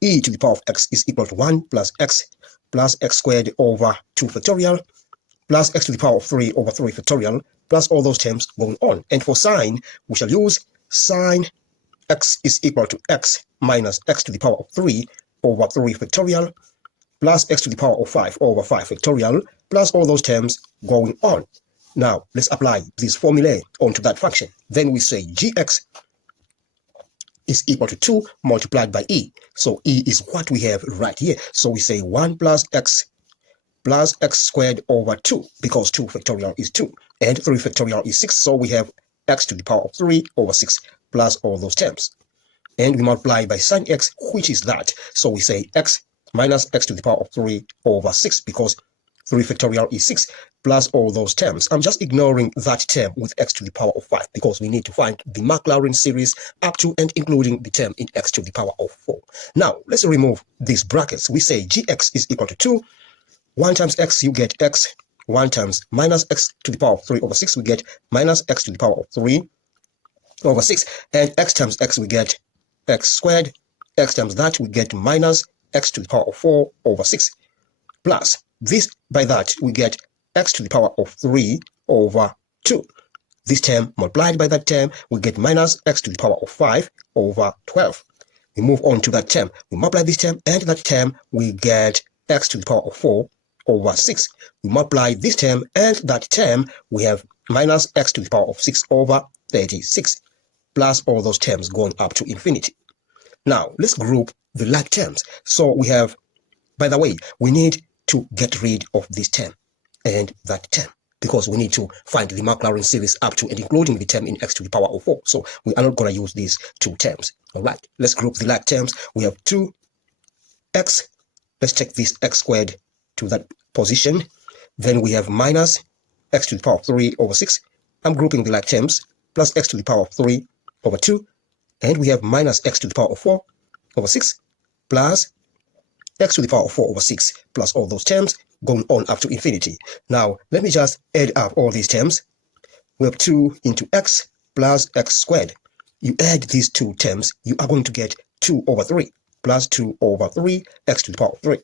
e to the power of x is equal to 1 plus x squared over 2 factorial plus x to the power of 3 over 3 factorial plus all those terms going on. And for sine, we shall use sine x is equal to x minus x to the power of 3 over 3 factorial plus x to the power of 5 over 5 factorial plus all those terms going on. Now, let's apply this formula onto that function. Then we say gx is equal to 2 multiplied by e. So e is what we have right here. So we say 1 plus x squared over 2, because 2 factorial is 2, and 3 factorial is 6. So we have x to the power of 3 over 6 plus all those terms. And we multiply by sine x, which is that. So we say x minus x to the power of 3 over 6, because 3 factorial is 6 plus all those terms. I'm just ignoring that term with x to the power of 5 because we need to find the MacLaurin series up to and including the term in x to the power of 4. Now, let's remove these brackets. We say gx is equal to 2. 1 times x, you get x. 1 times minus x to the power of 3 over 6, we get minus x to the power of 3 over 6. And x times x, we get x squared. X times that, we get minus x to the power of 4 over 6. Plus, this by that, we get x to the power of 3 over 2. This term multiplied by that term, we get minus x to the power of 5 over 12. We move on to that term. We multiply this term and that term, we get x to the power of 4 over 6. We multiply this term and that term, we have minus x to the power of 6 over 36, plus all those terms going up to infinity. Now, let's group the like terms. So we have, by the way, we need to get rid of this term and that term, because we need to find the MacLaurin series up to and including the term in x to the power of 4. So we are not going to use these two terms. All right, let's group the like terms. We have 2x. Let's take this x squared to that position. Then we have minus x to the power of 3 over 6. I'm grouping the like terms, plus x to the power of 3 over 2. And we have minus x to the power of 4 over 6, plus x to the power of 4 over 6, plus all those terms going on up to infinity. Now, let me just add up all these terms. We have 2 into x plus x squared. You add these two terms, you are going to get 2 over 3 plus 2 over 3 x to the power of 3.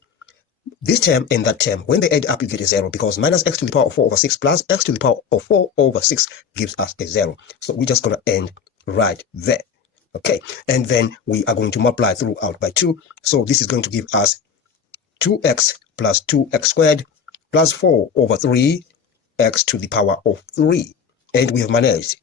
This term and that term, when they add up, you get a 0, because minus x to the power of 4 over 6 plus x to the power of 4 over 6 gives us a 0. So we're just going to end right there. Okay, and then we are going to multiply throughout by 2. So this is going to give us 2x plus 2x squared plus 4 over 3 x to the power of 3. And we have managed